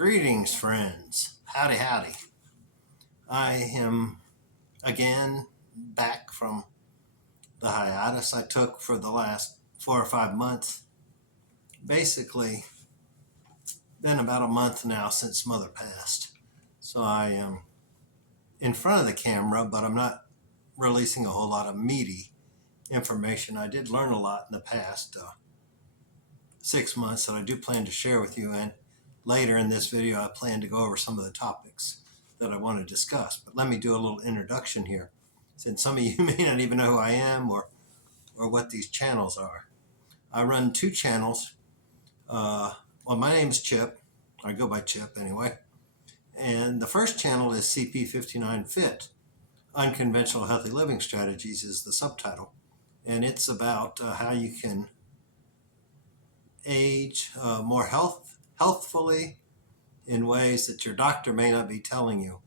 Greetings, friends. Howdy, howdy. I am again back from the hiatus I took for the last 4 or 5 months. Basically, been about a month now since Mother passed. So I am in front of the camera, but I'm not releasing a whole lot of meaty information. I did learn a lot in the past 6 months that I do plan to share with you, and later in this video I plan to go over some of the topics that I want to discuss. But let me do a little introduction here, since some of you may not even know who I am or what these channels are. I run 2 channels. Well, my name is Chip. I go by Chip anyway. And the first channel is CP59 Fit. Unconventional Healthy Living Strategies is the subtitle. And it's about how you can age more healthfully in ways that your doctor may not be telling you.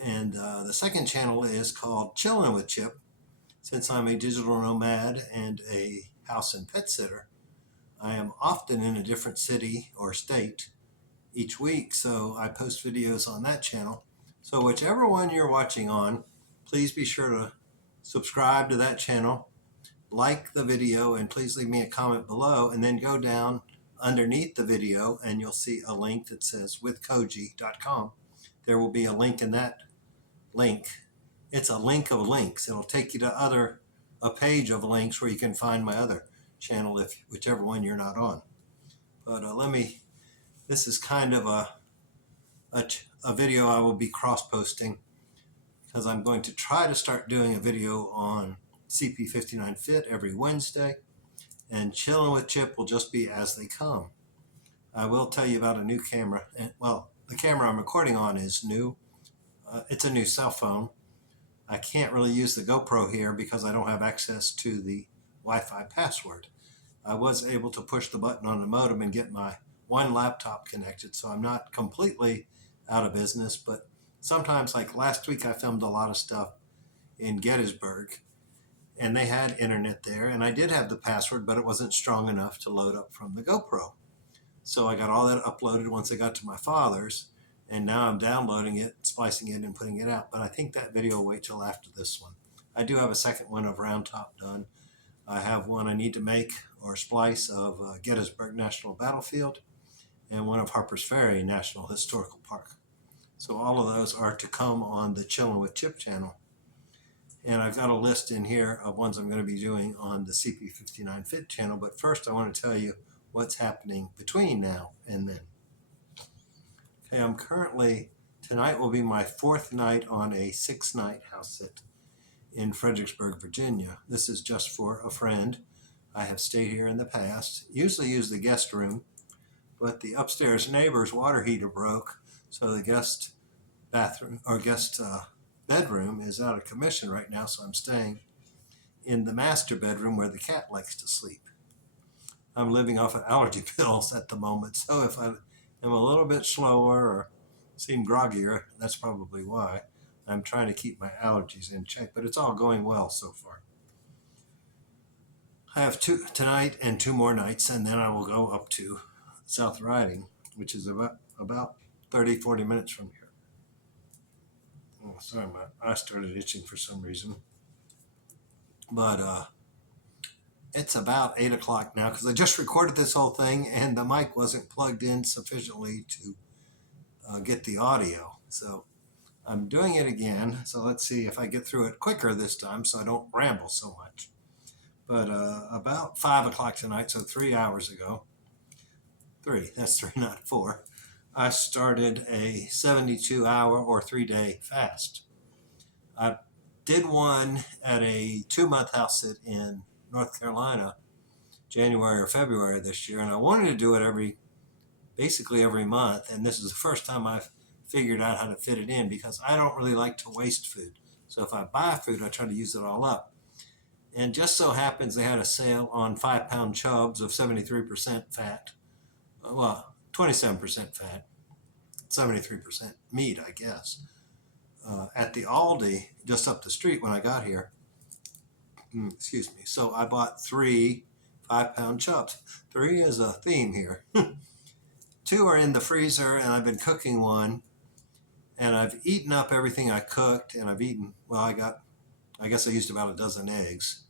And the second channel is called Chillin' with Chip. Since I'm a digital nomad and a house and pet sitter, I am often in a different city or state each week, so I post videos on that channel. So whichever one you're watching on, please be sure to subscribe to that channel, like the video, and please leave me a comment below, and then go down underneath the video and you'll see a link that says withkoji.com. There will be a link in that link. It's a link of links. It'll take you to a page of links where you can find my other channel, whichever one you're not on. But this is kind of a video I will be cross-posting, because I'm going to try to start doing a video on CP59 Fit every Wednesday, and Chillin' with Chip will just be as they come. I will tell you about a new camera. Well, the camera I'm recording on is new. It's a new cell phone. I can't really use the GoPro here because I don't have access to the Wi-Fi password. I was able to push the button on the modem and get my one laptop connected, so I'm not completely out of business. But sometimes, like last week, I filmed a lot of stuff in Gettysburg, and they had internet there, and I did have the password, but it wasn't strong enough to load up from the GoPro. So I got all that uploaded once I got to my father's, and now I'm downloading it, splicing it, and putting it out. But I think that video will wait till after this one. I do have a second one of Round Top done. I have one I need to make or splice of Gettysburg National Battlefield, and one of Harper's Ferry National Historical Park. So all of those are to come on the Chillin' with Chip channel. And I've got a list in here of ones I'm going to be doing on the CP59 Fit channel. But first I want to tell you what's happening between now and then. Okay, tonight will be my 4th night on a 6-night house sit in Fredericksburg, Virginia. This is just for a friend. I have stayed here in the past, usually use the guest room, but the upstairs neighbor's water heater broke, so the guest bedroom is out of commission right now, so I'm staying in the master bedroom where the cat likes to sleep. I'm living off of allergy pills at the moment, so if I am a little bit slower or seem groggier, that's probably why. I'm trying to keep my allergies in check, but it's all going well so far. I have 2 tonight and 2 more nights, and then I will go up to South Riding, which is about 30-40 minutes from here. Oh, sorry, my eye started itching for some reason. But it's about 8 o'clock now, because I just recorded this whole thing and the mic wasn't plugged in sufficiently to get the audio. So I'm doing it again. So let's see if I get through it quicker this time so I don't ramble so much. But about 5 o'clock tonight, so 3 hours ago, 3, that's 3, not 4, I started a 72-hour or 3-day fast. I did one at a 2-month house sit in North Carolina, January or February this year, and I wanted to do it basically every month, and this is the first time I've figured out how to fit it in, because I don't really like to waste food. So if I buy food, I try to use it all up. And just so happens they had a sale on 5-pound chubs of 73% fat. Well, 27% fat, 73% meat, I guess, at the Aldi just up the street when I got here. Excuse me. So I bought 3 5-pound chubs. 3 is a theme here. 2 are in the freezer, and I've been cooking one, and I've eaten up everything I cooked, and I've eaten, well, I guess I used about a dozen eggs.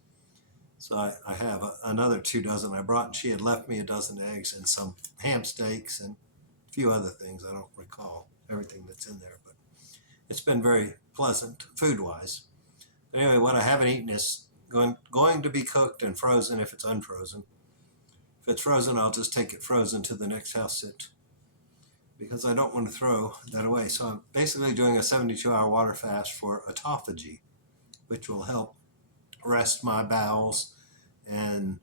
So I have another 2 dozen I brought, and she had left me a dozen eggs and some ham steaks and a few other things. I don't recall everything that's in there, but it's been very pleasant food-wise. But anyway, what I haven't eaten is going to be cooked and frozen if it's unfrozen. If it's frozen, I'll just take it frozen to the next house sit because I don't want to throw that away. So I'm basically doing a 72-hour water fast for autophagy, which will help rest my bowels and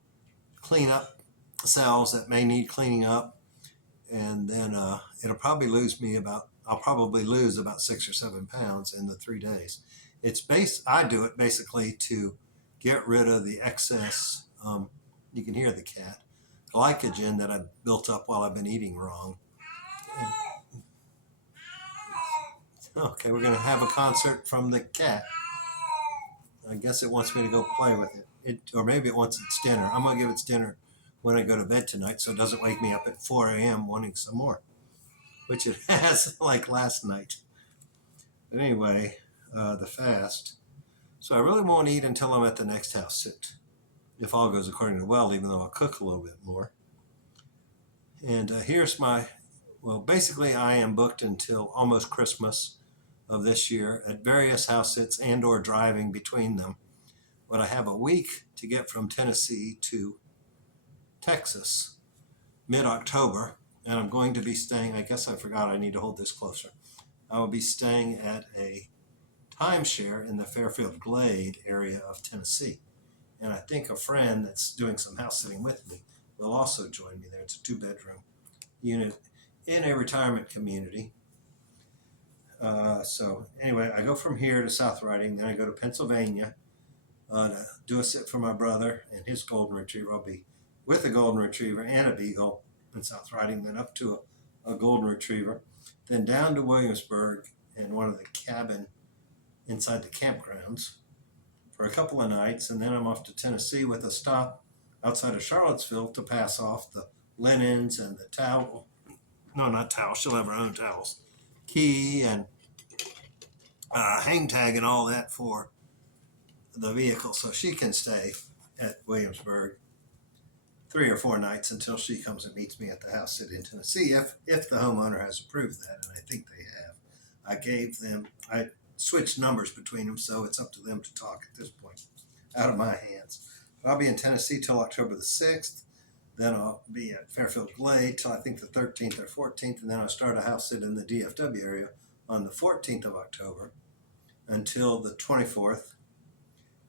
clean up cells that may need cleaning up. And then I'll probably lose about 6 or 7 pounds in the 3 days. I do it basically to get rid of the excess, you can hear the cat, glycogen that I've built up while I've been eating wrong. Okay, we're going to have a concert from the cat. I guess it wants me to go play with it. Or maybe it wants its dinner. I'm going to give its dinner when I go to bed tonight so it doesn't wake me up at 4 a.m. wanting some more, which it has like last night. But anyway, the fast. So I really won't eat until I'm at the next house sit, if all goes according to well, even though I'll cook a little bit more. And basically I am booked until almost Christmas of this year at various house sits and or driving between them. But I have a week to get from Tennessee to Texas, mid-October, and I'm going to be staying, I guess I forgot I need to hold this closer. I will be staying at a timeshare in the Fairfield Glade area of Tennessee. And I think a friend that's doing some house sitting with me will also join me there. It's a 2-bedroom unit in a retirement community. So anyway, I go from here to South Riding, then I go to Pennsylvania to do a sit for my brother and his golden retriever. I'll be with a golden retriever and a beagle in South Riding, then up to a golden retriever, then down to Williamsburg and one of the cabin inside the campgrounds for a couple of nights, and then I'm off to Tennessee with a stop outside of Charlottesville to pass off the linens and the towel. No, not towels. She'll have her own towels. Key and hang tag and all that for the vehicle, so she can stay at Williamsburg 3 or 4 nights until she comes and meets me at the house sit in Tennessee, if the homeowner has approved that, and I think they have. I switched numbers between them, so it's up to them to talk at this point, out of my hands. But I'll be in Tennessee till October the 6th. Then I'll be at Fairfield Glade till I think the 13th or 14th, and then I'll start a house sit in the DFW area on the 14th of October until the 24th.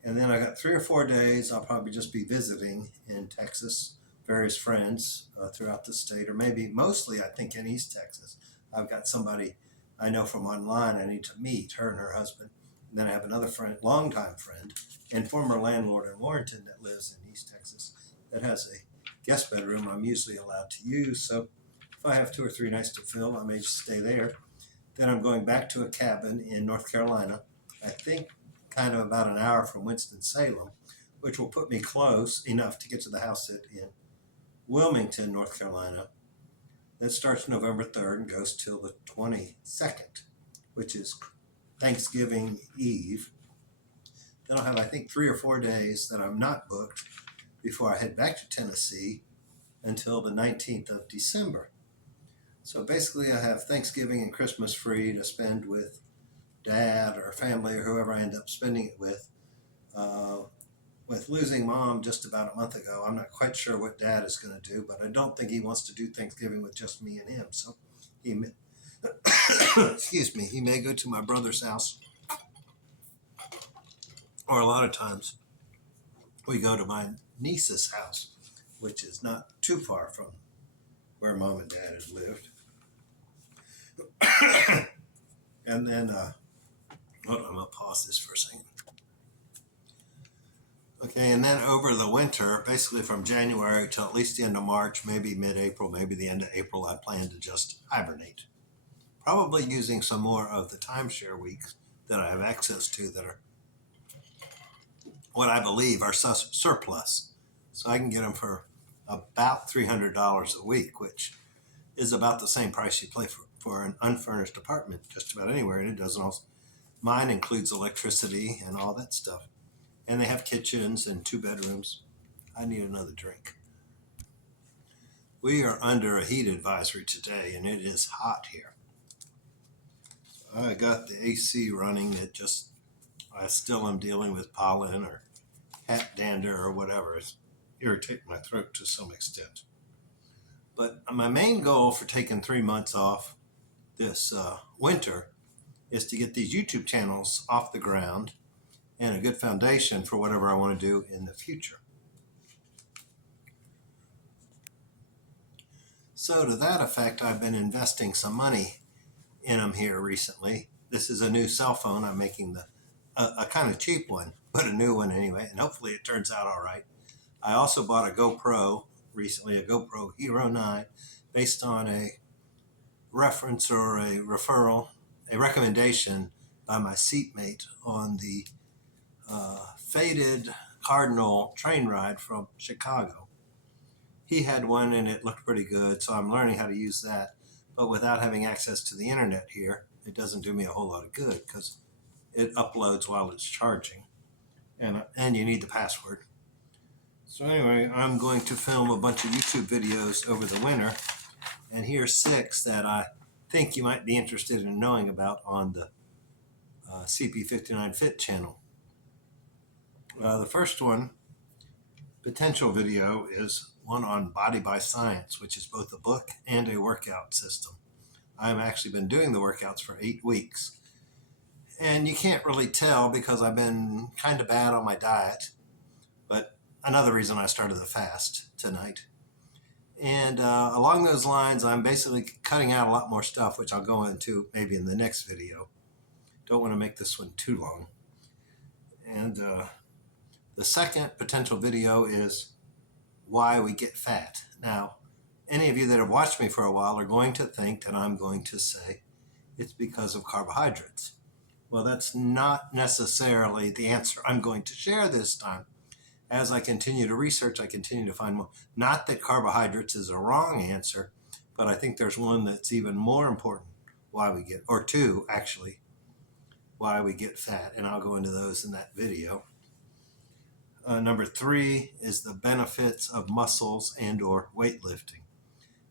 And then I got 3 or 4 days I'll probably just be visiting in Texas, various friends throughout the state, or maybe mostly I think in East Texas. I've got somebody I know from online I need to meet, her and her husband. And then I have another friend, longtime friend, and former landlord in Warrenton that lives in East Texas that has a guest bedroom I'm usually allowed to use. So if I have 2 or 3 nights to fill, I may just stay there. Then I'm going back to a cabin in North Carolina, I think kind of about an hour from Winston-Salem, which will put me close enough to get to the house sit in Wilmington, North Carolina. That starts November 3rd and goes till the 22nd, which is Thanksgiving Eve. Then I'll have, I think, 3 or 4 days that I'm not booked before I head back to Tennessee until the 19th of December. So basically I have Thanksgiving and Christmas free to spend with Dad or family or whoever I end up spending it with. With losing Mom just about a month ago, I'm not quite sure what Dad is going to do, but I don't think he wants to do Thanksgiving with just me and him. So he may go to my brother's house, or a lot of times we go to my niece's house, which is not too far from where Mom and Dad had lived. And then, hold on, I'm going to pause this for a second. Okay, and then over the winter, basically from January till at least the end of March, maybe mid-April, maybe the end of April, I plan to just hibernate. Probably using some more of the timeshare weeks that I have access to that are what I believe are surplus. So I can get them for about $300 a week, which is about the same price you pay for an unfurnished apartment just about anywhere. And it doesn't also, mine includes electricity and all that stuff. And they have kitchens and 2 bedrooms. I need another drink. We are under a heat advisory today, and it is hot here. I got the AC running. I still am dealing with pollen or hat dander or whatever. It's irritating my throat to some extent. But my main goal for taking 3 months off this winter is to get these YouTube channels off the ground and a good foundation for whatever I want to do in the future. So to that effect, I've been investing some money in them here recently. This is a new cell phone. I'm making a kind of cheap one, but a new one anyway, and hopefully it turns out all right. I also bought a GoPro recently, a GoPro Hero 9, based on a reference or a referral, a recommendation by my seatmate on the faded Cardinal train ride from Chicago. He had one and it looked pretty good, so I'm learning how to use that. But without having access to the internet here, it doesn't do me a whole lot of good because it uploads while it's charging, and you need the password. So anyway, I'm going to film a bunch of YouTube videos over the winter, and here's 6 that I think you might be interested in knowing about on the CP59 Fit channel. The first one, potential video, is one on Body by Science, which is both a book and a workout system. I've actually been doing the workouts for 8 weeks. And you can't really tell because I've been kind of bad on my diet. But another reason I started the fast tonight. And along those lines, I'm basically cutting out a lot more stuff, which I'll go into maybe in the next video. Don't want to make this one too long. And the second potential video is why we get fat. Now, any of you that have watched me for a while are going to think that I'm going to say it's because of carbohydrates. Well, that's not necessarily the answer I'm going to share this time. As I continue to research, I continue to find more. Not that carbohydrates is a wrong answer, but I think there's one that's even more important, why we get, or 2 actually, why we get fat. And I'll go into those in that video. Number 3 is the benefits of muscles and or weightlifting.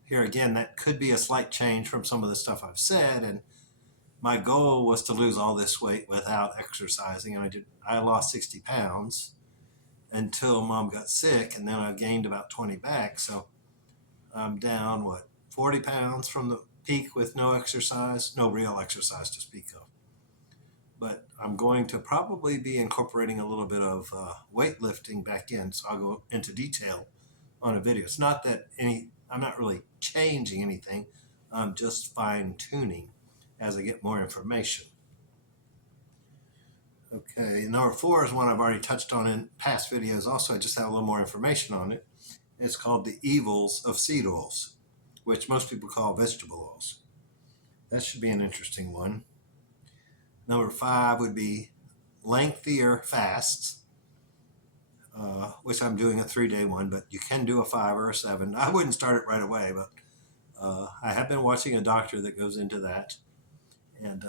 Here again, that could be a slight change from some of the stuff I've said, and my goal was to lose all this weight without exercising, and I lost 60 pounds until Mom got sick, and then I gained about 20 back, so I'm down, 40 pounds from the peak with no exercise, no real exercise to speak of. But I'm going to probably be incorporating a little bit of weightlifting back in, so I'll go into detail on a video. It's not that I'm not really changing anything. I'm just fine-tuning as I get more information. Okay, number 4 is one I've already touched on in past videos. Also, I just have a little more information on it. It's called the evils of seed oils, which most people call vegetable oils. That should be an interesting one. Number 5 would be lengthier fasts, which I'm doing a 3-day one, but you can do a 5 or a 7. I wouldn't start it right away, but I have been watching a doctor that goes into that, and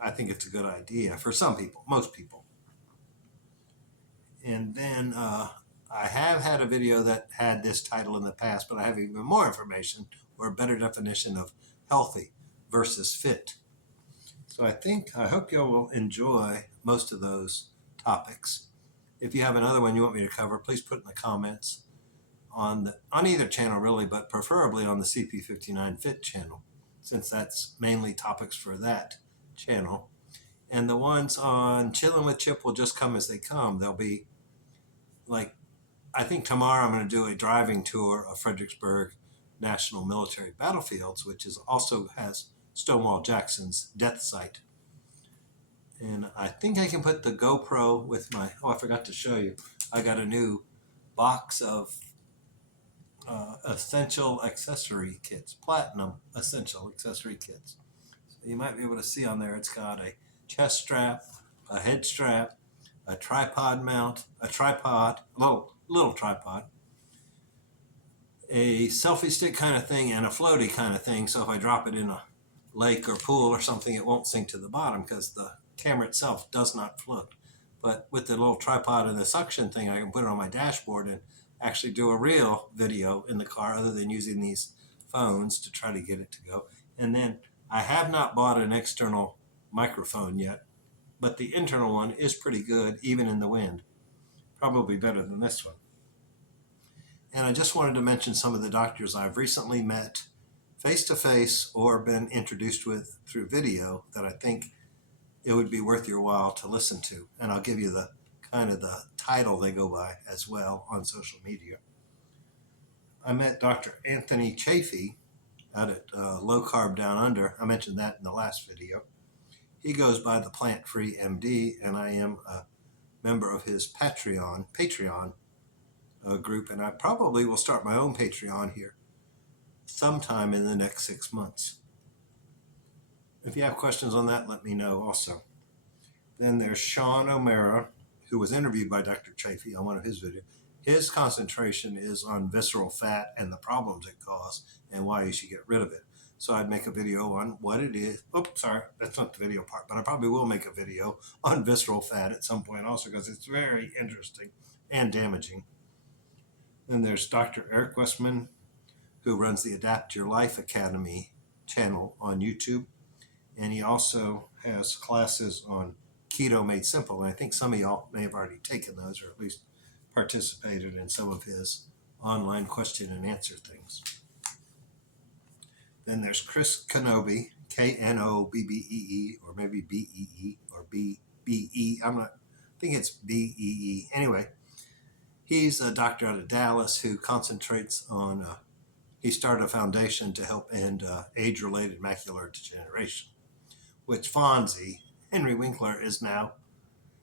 I think it's a good idea for some people, most people. And then I have had a video that had this title in the past, but I have even more information or a better definition of healthy versus fit. So I hope you all will enjoy most of those topics. If you have another one you want me to cover, please put in the comments on either channel really, but preferably on the CP59 Fit channel, since that's mainly topics for that channel. And the ones on Chillin' with Chip will just come as they come. They'll be like, I think tomorrow I'm going to do a driving tour of Fredericksburg National Military Battlefields, which also has Stonewall Jackson's death site. And I think I can put the GoPro with I forgot to show you. I got a new box of essential accessory kits, platinum essential accessory kits. So you might be able to see on there, it's got a chest strap, a head strap, a tripod mount, a little tripod, a selfie stick kind of thing and a floaty kind of thing. So if I drop it in a lake or pool or something, it won't sink to the bottom because the camera itself does not float. But with the little tripod and the suction thing, I can put it on my dashboard and actually do a real video in the car other than using these phones to try to get it to go. And then I have not bought an external microphone yet, but the internal one is pretty good, even in the wind. Probably better than this one. And I just wanted to mention some of the doctors I've recently met face-to-face or been introduced with through video that I think it would be worth your while to listen to. And I'll give you the kind of the title they go by as well on social media. I met Dr. Anthony Chafee out at Low Carb Down Under. I mentioned that in the last video. He goes by the Plant Free MD, and I am a member of his Patreon group, and I probably will start my own Patreon here sometime in the next 6 months. If you have questions on that, let me know also. Then there's Sean O'Mara, who was interviewed by Dr. Chafee on one of his videos. His concentration is on visceral fat and the problems it causes and why you should get rid of it. So I'd make a video on what it is. Oops, sorry, that's not the video part, but I probably will make a video on visceral fat at some point also because it's very interesting and damaging. Then there's Dr. Eric Westman, who runs the Adapt Your Life Academy channel on YouTube. And he also has classes on Keto Made Simple. And I think some of y'all may have already taken those or at least participated in some of his online question and answer things. Then there's Chris Kenobi, Knobbee, or maybe Bee or BBE. I think it's BEE. Anyway, he's a doctor out of Dallas who concentrates on, he started a foundation to help end age-related macular degeneration, which Fonzie, Henry Winkler, is now,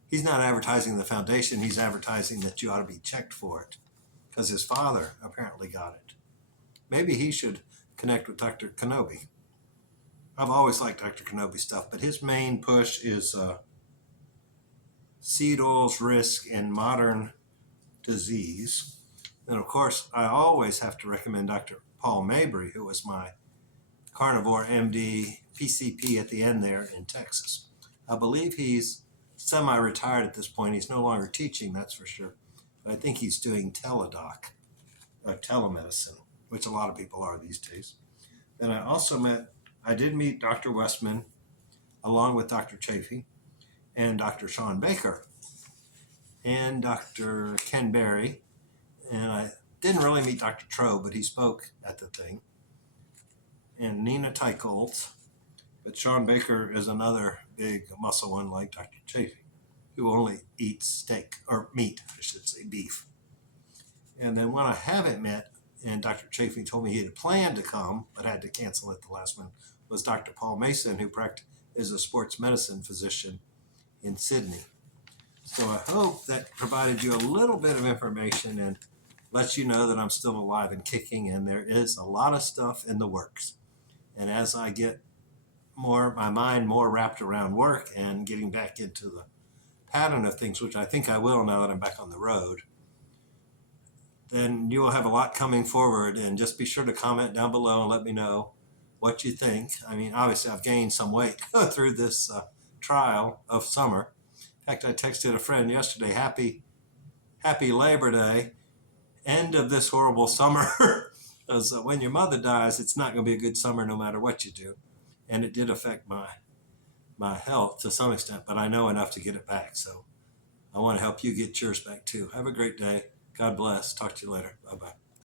he's not advertising the foundation, he's advertising that you ought to be checked for it because his father apparently got it. Maybe he should connect with Dr. Kenobi. I've always liked Dr. Kenobi stuff, but his main push is seed oils risk in modern disease. And of course, I always have to recommend Dr. Paul Mabry, who was my carnivore MD PCP at the end there in Texas. I believe he's semi-retired at this point. He's no longer teaching, that's for sure. But I think he's doing telemedicine, which a lot of people are these days. Then I did meet Dr. Westman along with Dr. Chafee and Dr. Sean Baker and Dr. Ken Berry. And I didn't really meet Dr. Tro, but he spoke at the thing. And Nina Teicholz. But Sean Baker is another big muscle one like Dr. Chafee, who only eats steak, or meat, I should say, beef. And then one I haven't met, and Dr. Chafee told me he had planned to come, but had to cancel at the last minute, was Dr. Paul Mason, who is a sports medicine physician in Sydney. So I hope that provided you a little bit of information and lets you know that I'm still alive and kicking, and there is a lot of stuff in the works. And as I get my mind more wrapped around work and getting back into the pattern of things, which I think I will now that I'm back on the road, then you will have a lot coming forward. And just be sure to comment down below and let me know what you think. I mean, obviously I've gained some weight through this trial of summer. In fact, I texted a friend yesterday, happy Labor Day, end of this horrible summer. Because when your mother dies, it's not going to be a good summer no matter what you do. And it did affect my health to some extent, but I know enough to get it back. So I want to help you get yours back too. Have a great day. God bless. Talk to you later. Bye-bye.